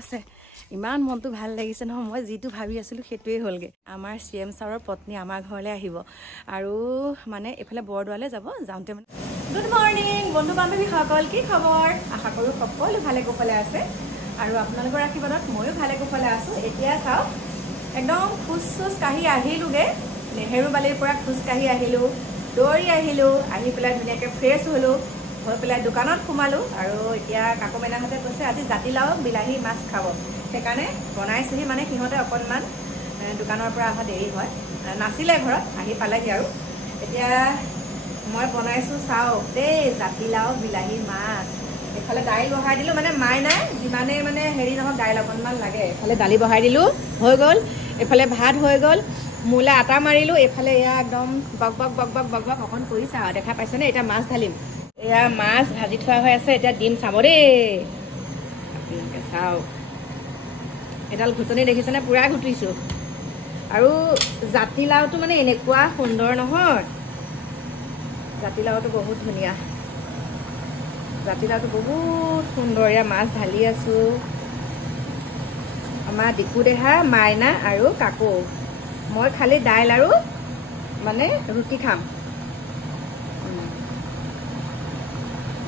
আছে ইমান মনটো ভাল লাগিছে নহয় মই যেটো ভাবি আছিলো সেটোৱে হ'লগে আমাৰ সিএম ছাৰৰ পত্নী আমাৰ ঘৰলে আহিব আৰু মানে এফালে বৰদোৱালে যাব যাওঁতে মানে গুড মৰ্নিং বন্ধু বান্ধৱী সকল কি খবৰ আশা কৰো সকলো ভালে কুশলে আছে আৰু আপোনালোকৰ আশীৰ্বাদত ময়ো ভালে কুশলে আছো এতিয়া চাওক একদম খুচ কাঢ়ি আহিলোগে নেহেৰু বালিৰ পৰা খুচ কাঢ়ি আহিলো দৌৰি আহিলো আহি পেলাই ধুনীয়াকে ফ্ৰেছ হলো হৈ পেলাই দোকানত সোমালো আৰু এতিয়া কাকু মেনাহঁতে কৈছে আজি জাতিলাও বিলাহী মাছ খাব সেইকাৰণে বনাইছোহি মানে সিহঁতে অকণমান দোকানৰ পৰা অহা দেৰি হয় নাছিলে ঘৰত আহি পালেহি আৰু এতিয়া মই বনাইছো চাওক দেই জাতিলাও বিলাহী মাছ এফালে দাইল বহাই দিলো মানে মাই নাই যিমানে মানে হেৰি নহওক দাইল অকণমান লাগে এফালে দালি বহাই দিলো হৈ গ'ল এফালে ভাত হৈ গ'ল মূলা আটা মাৰিলো এফালে এয়া একদম বক বক বক বক বক বক অকণ কৰিছা দেখা পাইছেনে এতিয়া মাছ ঢালিম এয়া মাছ ভাজি থোৱা হৈ আছে এতিয়া ডিম চাব দেই আপোনালোকে চাওক এডাল ঘুটনি দেখিছেনে পুৰা ঘুটিছো আৰু জাতিলাওটো মানে এনেকুৱা সুন্দৰ নহয় জাতিলাওটো বহুত ধুনীয়া জাতিলাওটো বহুত সুন্দৰ এয়া মাছ ঢালি আছো আমাৰ ডিকু দেহা মাইনা আৰু কাকু মই খালি দাইল আৰু মানে ৰুটি খাম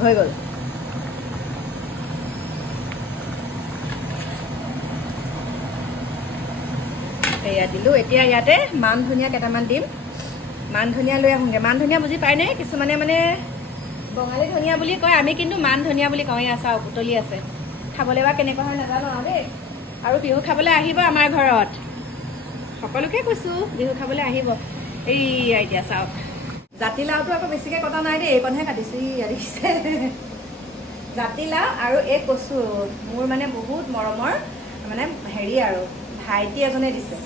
হৈ গ'ল এয়া দিলো এতিয়া ইয়াতে মান ধনিয়া কেইটামান দিম মান ধনিয়া লৈ আহোঁগে মান ধনিয়া বুজি পায়নে কিছুমানে মানে বঙালী ধনিয়া বুলি কয় আমি কিন্তু মান ধনিয়া বুলি কওঁ এয়া চাওক বুটলি আছে খাবলৈ বা কেনেকুৱা হয় নাজানো আৰু দেই আৰু বিহু খাবলৈ আহিব আমাৰ ঘৰত সকলোকে কৈছো বিহু খাবলৈ আহিব এইয়া এতিয়া চাওক জাতিলাওটো আকৌ বেছিকে কটা নাই দেই এইকণহে কাটিছো দেখিছে জাতিলাও আৰু এই কচু মোৰ মানে বহুত মৰমৰ মানে হেৰি আৰু ভাইটি এজনে দিছে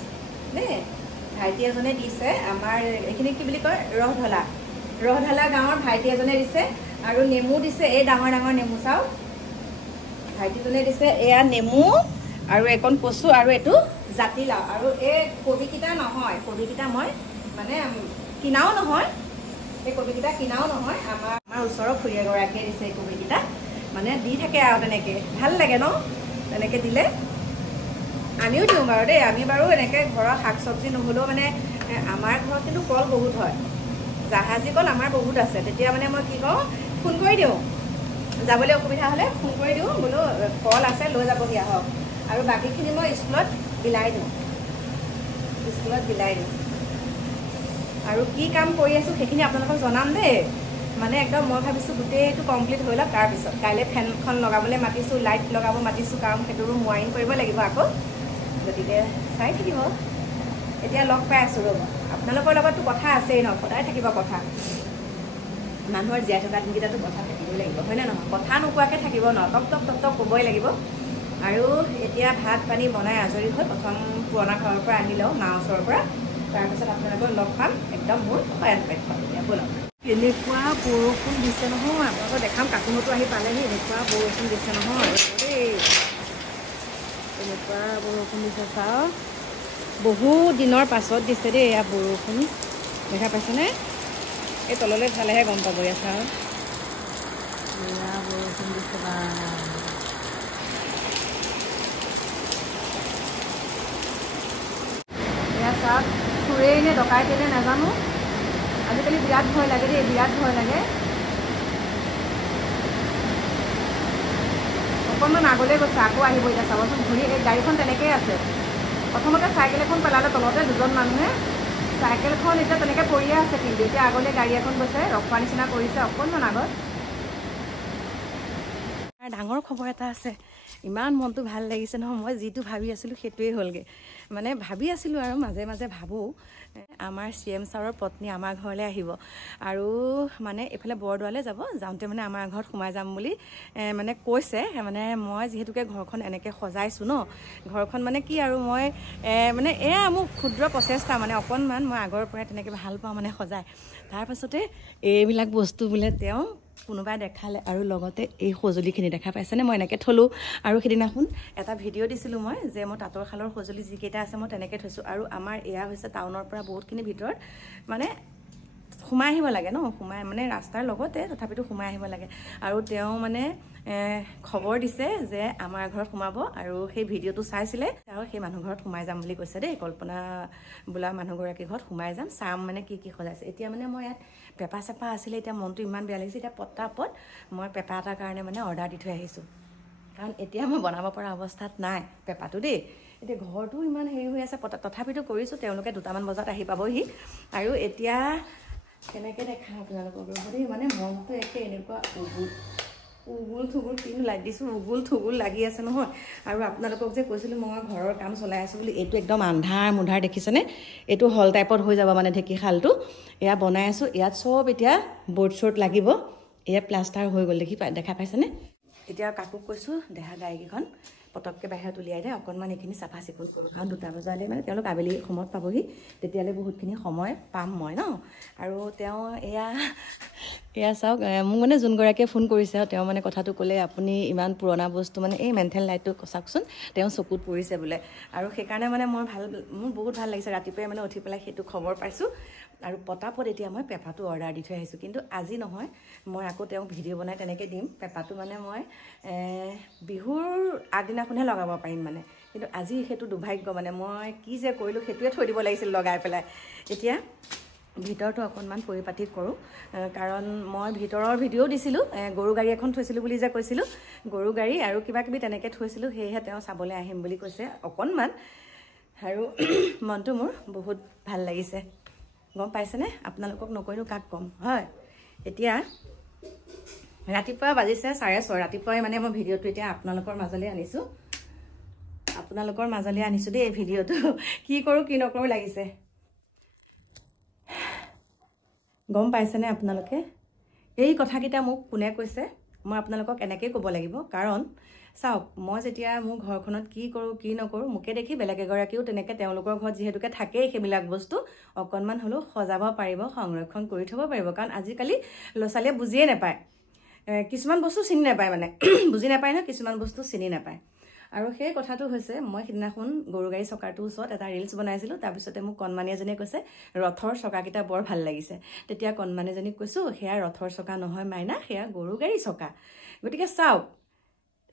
দেই ভাইটি এজনে দিছে আমাৰ এইখিনি কি বুলি কয় ৰহঢলা গাঁৱৰ ভাইটি এজনে দিছে আৰু নেমু দিছে এই ডাঙৰ ডাঙৰ নেমু চাওক ভাইটিজনে দিছে এয়া নেমু আৰু এখন কচু আৰু এইটো জাতিলাও আৰু এই কবিকেইটা নহয় কবিকেইটা মই মানে কিনাও নহয় এই কবিকেইটা কিনাও নহয় আমাৰ ওচৰৰ খুৰী এগৰাকীয়ে দিছে এই কবিকেইটা মানে দি থাকে আৰু তেনেকে ভাল লাগে ন তেনেকে দিলে আমিও দিওঁ বাৰু দেই আমি বাৰু এনেকৈ ঘৰৰ শাক চব্জি নহ'লেও মানে আমাৰ ঘৰত কিন্তু কল বহুত হয় জাহাজী কল আমাৰ বহুত আছে তেতিয়া মানে মই কি কওঁ ফোন কৰি দিওঁ যাবলৈ অসুবিধা হ'লে ফোন কৰি দিওঁ বোলো কল আছে লৈ যাবহি আহক আৰু বাকীখিনি মই স্কুলত বিলাই দিওঁ আৰু কি কাম কৰি আছোঁ সেইখিনি আপোনালোকক জনাম দেই মানে একদম মই ভাবিছোঁ গোটেইটো কমপ্লিট হৈ লওক তাৰপিছত কাইলৈ ফেনখন লগাবলৈ মাতিছোঁ লাইট লগাব মাতিছোঁ কাৰণ সেইটোৰো ৱাইৰিং কৰিব লাগিব আকৌ গতিকে চাই থাকিব এতিয়া লগ পাই আছোঁ ৰ'ব আপোনালোকৰ লগততো কথা আছেই ন সদায় থাকিব কথা মানুহৰ জীয়াই থকা দিনকেইটাতো কথা থাকিবই লাগিব হয়নে নহয় কথা নোকোৱাকৈ থাকিব ন টক টক ক'বই লাগিব আৰু এতিয়া ভাত পানী বনাই আজৰি হৈ প্ৰথম পুৰণা ঘৰৰ পৰা আহি লওঁ মাৰ ওচৰৰ পৰা তাৰপিছত আপোনালোকক লগ পাম একদম মোৰ শয়ন পেটখন এতিয়া ব'লক এনেকুৱা বৰষুণ দিছে নহয় আপোনালোকক দেখাম কাকুহঁতো আহি পালেহি এনেকুৱা বৰষুণ দিছে নহয় দেই এনেকুৱা বৰষুণ দিছে চাওক বহুত দিনৰ পাছত দিছে দেই এয়া বৰষুণ দেখা পাইছেনে এই তললৈ চালেহে গম পাব এয়া চাওক এয়া বৰষুণ দিছে বা এয়া চাওক চোৰেই নে ডকাইতেই নে নাজানো আজিকালি বিৰাট ভয় লাগে দেই বিৰাট ভয় লাগে অকণমান আগলৈ গৈছে আকৌ আহিব এতিয়া চাবচোন ঘূৰি এই গাড়ীখন তেনেকৈয়ে আছে প্ৰথমতে চাইকেল এখন পেলালে তলতে দুজন মানুহে চাইকেলখন এতিয়া তেনেকৈ পৰিয়ে আছে কিন্তু এতিয়া আগলৈ গাড়ী এখন গৈছে ৰখোৱা নিচিনা কৰিছে অকণমান আগত ডাঙৰ খবৰ এটা আছে ইমান মনটো ভাল লাগিছে নহয় মই যেটো ভাবি আছিলোঁ সেইটোৱে হ'লগে মানে ভাবি আছিলোঁ আৰু মাজে মাজে ভাবোঁ আমাৰ সিএম ছাৰৰ পত্নী আমাৰ ঘৰলৈ আহিব আৰু মানে এফালে বৰদোৱালে যাব যাওঁতে মানে আমাৰ ঘৰত সোমাই যাম বুলি মানে কৈছে মানে মই যিহেতুকে ঘৰখন এনেকৈ সজাইছোঁ ন ঘৰখন মানে কি আৰু মই মানে এয়া মোৰ ক্ষুদ্ৰ প্ৰচেষ্টা মানে অকণমান মই আগৰ পৰাই তেনেকৈ ভাল পাওঁ মানে সজাই তাৰপাছতে এইবিলাক বস্তু বোলে তেওঁ কোনোবাই দেখালে আৰু লগতে এই সঁজুলিখিনি দেখা পাইছেনে মই এনেকৈ থলোঁ আৰু সেইদিনাখন এটা ভিডিঅ' দিছিলোঁ মই যে মই তাঁতৰ শালৰ সঁজুলি যিকেইটা আছে মই তেনেকৈ থৈছোঁ আৰু আমাৰ এয়া হৈছে টাউনৰ পৰা বহুতখিনি ভিতৰত মানে সোমাই আহিব লাগে ন, সোমাই মানে ৰাস্তাৰ লগতে তথাপিতো সোমাই আহিব লাগে। আৰু তেওঁ মানে খবৰ দিছে যে আমাৰ ঘৰত সোমাব, আৰু সেই ভিডিঅ'টো চাইছিলে, আৰু সেই মানুহ ঘৰত সোমাই যাম বুলি কৈছে দেই। কল্পনা বোলা মানুহগৰাকী ঘৰত সোমাই যাম, চাম মানে কি কি সজাইছে। এতিয়া মানে মই ইয়াত পেপা চেপা আছিলে, এতিয়া মনটো ইমান বেয়া লাগিছে। এতিয়া পটাপট মই পেপা এটাৰ কাৰণে মানে অৰ্ডাৰ দি থৈ আহিছোঁ, কাৰণ এতিয়া মই বনাব পৰা অৱস্থাত নাই পেপাটো দেই। এতিয়া ঘৰটো ইমান হেৰি হৈ আছে, তথাপিতো কৰিছোঁ। তেওঁলোকে 2টামান বজাত আহি পাবহি। আৰু এতিয়া কেনেকৈ দেখাম আপোনালোকক দেই, মানে মনটো একে এনেকুৱা উগুল থুগুল কিনো লাগ দিছোঁ, উগুল থুগুল লাগি আছে নহয়। আৰু আপোনালোকক যে কৈছিলোঁ মই ঘৰৰ কাম চলাই আছোঁ বুলি, এইটো একদম আন্ধাৰ মুন্ধাৰ দেখিছেনে? এইটো হল টাইপত হৈ যাব মানে ঢেঁকীশালটো। এয়া বনাই আছোঁ, ইয়াত চব এতিয়া বৰ্ড চৰ্ড লাগিব। এয়া প্লাষ্টাৰ হৈ গ'ল, দেখা পাইছেনে? এতিয়া কাকো কৈছোঁ দেহা গাড়ীকেইখন পটককৈ বাহিৰত উলিয়াই দে, অকণমান এইখিনি চাফা চিকুণ কৰোঁ। কাৰণ 2টা বজালৈ মানে তেওঁলোক আবেলি সময়ত পাবহি, তেতিয়ালৈ বহুতখিনি সময় পাম মই ন। আৰু তেওঁ এয়া চাওক, মোক মানে যোনগৰাকীয়ে ফোন কৰিছে, আৰু তেওঁ মানে কথাটো ক'লে, আপুনি ইমান পুৰণা বস্তু মানে এই মেণ্টেল লাইটটো চাওকচোন, তেওঁ চকুত পৰিছে বোলে। আৰু সেইকাৰণে মানে মোৰ বহুত ভাল লাগিছে। ৰাতিপুৱাই মানে উঠি পেলাই সেইটো খবৰ পাইছোঁ। আৰু পটাপট এতিয়া মই পেপাটো অৰ্ডাৰ দি থৈ আহিছোঁ। কিন্তু আজি নহয়, মই আকৌ তেওঁক ভিডিঅ' বনাই তেনেকৈ দিম। পেপাটো মানে মই বিহুৰ আগদিনাখনহে লগাব পাৰিম মানে, কিন্তু আজি সেইটো দুৰ্ভাগ্য। মানে মই কি যে কৰিলোঁ, সেইটোৱে থৈ দিব লাগিছিল লগাই পেলাই। এতিয়া ভিতৰটো অকণমান পৰিপাতি কৰোঁ, কাৰণ মই ভিতৰৰ ভিডিঅ'ও দিছিলোঁ। গৰু গাড়ী এখন থৈছিলোঁ বুলি যে কৈছিলোঁ, গৰু গাড়ী আৰু কিবা কিবি তেনেকৈ থৈছিলোঁ, সেয়েহে তেওঁ চাবলৈ আহিম বুলি কৈছে অকণমান। আৰু মনটো মোৰ বহুত ভাল লাগিছে, গম পাইছেনে? আপোনালোকক নকৈনো কাক ক'ম, হয়। এতিয়া ৰাতিপুৱা বাজিছে 6:30। ৰাতিপুৱাই মানে মই ভিডিঅ'টো এতিয়া আপোনালোকৰ মাজলৈ আনিছোঁ দেই। ভিডিঅ'টো কি কৰোঁ কি নকৰোঁ লাগিছে, গম পাইছেনে আপোনালোকে? এই কথাকেইটা মোক কোনে কৈছে, মই আপোনালোকক এনেকেই ক'ব লাগিব। কাৰণ চাওক, মই যেতিয়া মোৰ ঘৰখনত কি কৰোঁ কি নকৰোঁ, মোকে দেখি বেলেগ এগৰাকীও তেনেকৈ তেওঁলোকৰ ঘৰত যিহেতুকে থাকেই সেইবিলাক বস্তু, অকণমান হ'লেও সজাব পাৰিব, সংৰক্ষণ কৰি থ'ব পাৰিব। কাৰণ আজিকালি ল'ৰা ছোৱালীয়ে বুজিয়ে নাপায়, কিছুমান বস্তু চিনি নাপায়, মানে বুজি নাপায় নহয়, কিছুমান বস্তু চিনি নাপায়। আৰু সেই কথাটো হৈছে, মই সিদিনাখন গৰু গাড়ী চকাটোৰ ওচৰত এটা ৰিলছ বনাইছিলোঁ। তাৰপিছতে মোক কণমানি এজনীয়ে কৈছে, ৰথৰ চকাকেইটা বৰ ভাল লাগিছে। তেতিয়া কণমানিজনীক কৈছোঁ, সেয়া ৰথৰ চকা নহয় মাইনা, সেয়া গৰু গাড়ী চকা। গতিকে চাওক,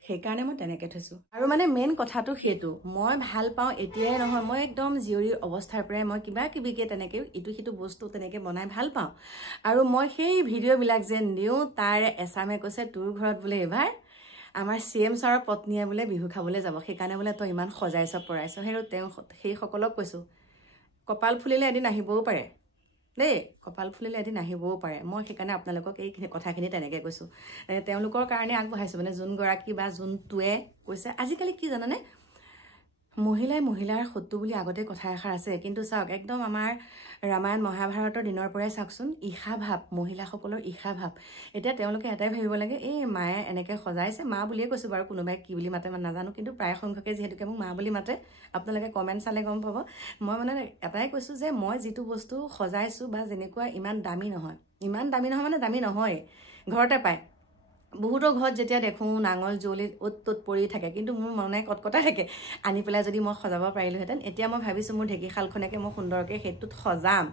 সেইকাৰণে মই তেনেকৈ থৈছোঁ। আৰু মানে মেইন কথাটো সেইটো, মই ভাল পাওঁ এতিয়াই নহয়, মই একদম জীয়ৰীৰ অৱস্থাৰ পৰাই মই কিবা কিবিকৈ তেনেকৈ ইটো সিটো বস্তু তেনেকৈ বনাই ভাল পাওঁ। আৰু মই সেই ভিডিঅ'বিলাক যে দিওঁ, তাৰে এচামে কৈছে, তোৰ ঘৰত বোলে এইবাৰ আমাৰ CM ছাৰৰ পত্নীয়ে বোলে বিহু খাবলৈ যাব, সেইকাৰণে বোলে তই ইমান সজাইছ পৰাইছ। সেইসকলক কৈছোঁ, কপাল ফুলিলে এদিন আহিবও পাৰে দেই, কপাল ফুলিলে এদিন আহিবও পাৰে। মই সেইকাৰণে আপোনালোকক এই কথাখিনি তেনেকৈ কৈছোঁ, তেওঁলোকৰ কাৰণে আগবঢ়াইছোঁ। মানে যোনগৰাকী বা যোনটোৱে কৈছে, আজিকালি কি জানানে, মহিলাই মহিলাৰ শত্ৰু বুলি আগতে কথা এষাৰ আছে। কিন্তু চাওক, একদম আমাৰ ৰামায়ণ মহাভাৰতৰ দিনৰ পৰাই চাওকচোন, ঈৰ্ষা ভাৱ, মহিলাসকলৰ ঈৰ্ষা ভাৱ। এতিয়া তেওঁলোকে এটাই ভাবিব লাগে, এই মায়ে এনেকৈ সজাইছে, মা বুলিয়ে কৈছোঁ বাৰু, কোনোবাই কি বুলি মাতে নাজানো, কিন্তু প্ৰায় সংখ্যকে যিহেতুকে মোক মা বুলি মাতে, আপোনালোকে কমেণ্ট চালে গম পাব। মই মানে এটাই কৈছোঁ যে মই যিটো বস্তু সজাইছোঁ বা যেনেকুৱা, ইমান দামী নহয় মানে দামী নহয়, ঘৰতে পায়। বহুতৰ ঘৰত যেতিয়া দেখোঁ নাঙল যুৱলি অ'ত ত'ত পৰি থাকে, কিন্তু মোৰ মনে কটকটাই থাকে, আনি পেলাই যদি মই সজাব পাৰিলোহেঁতেন। এতিয়া মই ভাবিছোঁ মোৰ ঢেঁকীশালখনকে মই সুন্দৰকৈ সেইটোত সজাম।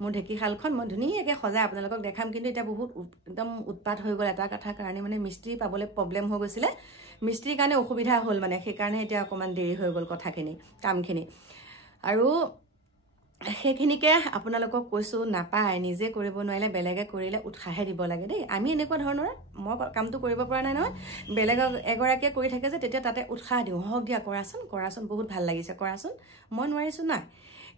মোৰ ঢেঁকীশালখন মই ধুনীয়াকৈ সজাই আপোনালোকক দেখাম। কিন্তু এতিয়া বহুত একদম উৎপাত হৈ গ'ল এটা কথাৰ কাৰণে, মানে মিস্ত্ৰী পাবলৈ প্ৰব্লেম হৈ গৈছিলে, মিস্ত্ৰীৰ কাৰণে অসুবিধা হ'ল মানে, সেইকাৰণে এতিয়া অকণমান দেৰি হৈ গ'ল কামখিনি। আৰু সেইখিনিকে আপোনালোকক কৈছোঁ, নাপায়, নিজে কৰিব নোৱাৰিলে বেলেগে কৰিলে উৎসাহে দিব লাগে দেই। আমি এনেকুৱা ধৰণৰ, মই কামটো কৰিব পৰা নাই নহয়, বেলেগ এগৰাকীয়ে কৰি থাকে যে, তেতিয়া তাতে উৎসাহ দিওঁ, হওক দিয়া, কৰাচোন, বহুত ভাল লাগিছে, কৰাচোন, মই নোৱাৰিছোঁ নাই।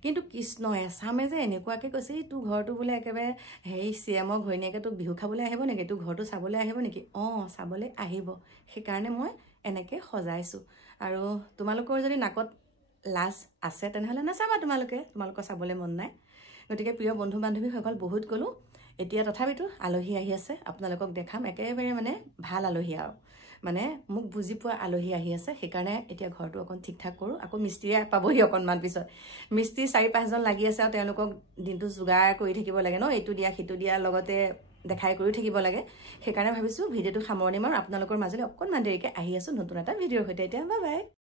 কিন্তু কৃষ্ণ এচামে যে এনেকুৱাকৈ কৈছে, তোৰ ঘৰটো বোলে একেবাৰে হেৰি CMৰ ঘৈণীয়েকে তোক বিহু খাবলৈ আহিব নেকি, তোৰ ঘৰটো চাবলৈ আহিব নেকি? অঁ, চাবলৈ আহিব, সেইকাৰণে মই এনেকৈ সজাইছোঁ। আৰু তোমালোকৰ যদি নাকত লাজ আছে তেনেহ'লে নাচাবা, তোমালোকৰ চাবলৈ মন নাই। গতিকে প্ৰিয় বন্ধু বান্ধৱীসকল, বহুত গ'লোঁ, এতিয়া তথাপিতো আলহী আহি আছে, আপোনালোকক দেখাম। একেবাৰে মানে ভাল আলহী, আৰু মানে মোক বুজি পোৱা আলহী আহি আছে। সেইকাৰণে এতিয়া ঘৰটো অকণ ঠিক ঠাক কৰোঁ। আকৌ মিস্ত্ৰীয়ে পাবহি অকণমান পিছত, মিস্ত্ৰী 4-5জন লাগি আছে, আৰু তেওঁলোকক দিনটো যোগাৰ কৰি থাকিব লাগে ন, এইটো দিয়া সিটো দিয়া, লগতে দেখাই কৰিও থাকিব লাগে। সেইকাৰণে ভাবিছোঁ ভিডিঅ'টো সামৰণি মাৰোঁ, আপোনালোকৰ মাজলৈ অকণমান দেৰিকৈ আহি আছোঁ নতুন এটা ভিডিঅ'ৰ সৈতে। এতিয়া বাই বাই।